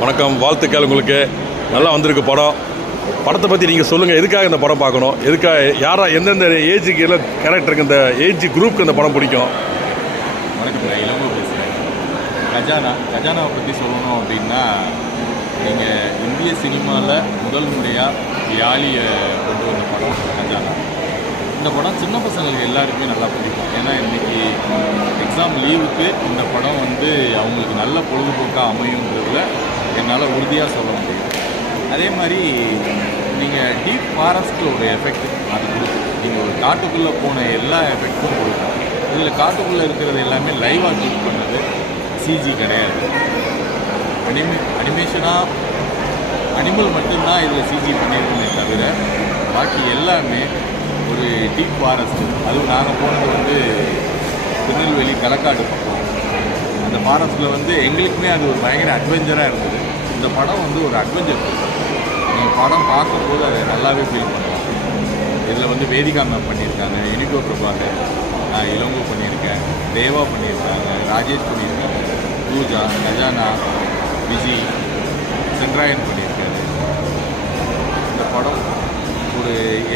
வணக்கம், வாழ்த்துக்கள். உங்களுக்கு நல்லா வந்திருக்கு படம். படத்தை பற்றி நீங்கள் சொல்லுங்கள். எதுக்காக இந்த படம் பார்க்கணும்? எதுக்காக எந்தெந்த ஏஜுக்கு எல்லாம் கேரக்டருக்கு இந்த ஏஜ் குரூப்புக்கு இந்த படம் பிடிக்கும்? வணக்கம், நான் இளங்கோ பேசுகிறேன். கஜானாவை பற்றி சொல்லணும் அப்படின்னா, நீங்கள் இந்திய சினிமாவில் முதல் முறையாக யாழியை கொண்டு வந்த படம் கஜானா. இந்த படம் சின்ன பசங்களுக்கு எல்லாருக்குமே நல்லா பிடிக்கும். ஏன்னா இன்றைக்கி எக்ஸாம் லீவுக்கு இந்த படம் அவங்களுக்கு நல்ல பொழுதுபோக்காக அமையுன்றதில் என்னால் உறுதியாக சொல்ல முடியும். அதே மாதிரி நீங்கள் டீப் ஃபாரஸ்ட்டில் ஒரு எஃபெக்ட் அது கொடுக்கும். நீங்கள் ஒரு காட்டுக்குள்ளே போன எல்லா எஃபெக்ட்டும் கொடுக்கும். இதில் காட்டுக்குள்ளே இருக்கிறது எல்லாமே லைவாக ஷூட் பண்ணது, சிஜி கிடையாது. அனிமேஷனாக அனிமல் மட்டும்தான் இதில் சிஜி பண்ணியிருக்கோமே தவிர பாக்கி எல்லாமே ஒரு டீப் ஃபாரஸ்ட்டு. அதுவும் நாங்கள் போனது திருநெல்வேலி களக்காடு பக்கம். அந்த ஃபாரஸ்ட்டில் எங்களுக்குமே அது ஒரு பயங்கர அட்வென்ச்சராக இருந்தது. இந்த படம் ஒரு அட்வென்ச்சர். நீங்கள் படம் பார்க்கும்போது அதை நல்லாவே ஃபீல் பண்ணலாம். இதில் வேதிகா மேம் பண்ணியிருக்காங்க, யூனிகோ பிரபாகர், நான் இளங்கோ பண்ணியிருக்கேன், தேவா பண்ணியிருக்காங்க, ராஜேஷ் பண்ணியிருக்காங்க, பூஜா, கஜானா, விஜய், சென்ட்ராயன் பண்ணியிருக்காரு. இந்த படம்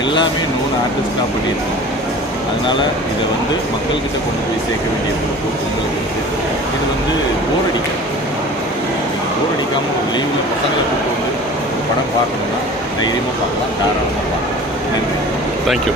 எல்லாமே நோன் ஆர்டிஸ்டாக பண்ணியிருக்கோம். அதனால் இதை மக்கள்கிட்ட கொண்டு போய் சேர்க்க வேண்டிய பொறுப்பு உங்களுக்கு. இது போர் அடிக்காமல் ஒரு லீவில் பசங்களை கூப்பிட்டு ஒரு படம் பார்க்கணுன்னா தைரியமாக பார்க்கலாம், தாராளமாக பார்க்கலாம். நன்றி. தேங்க்யூ.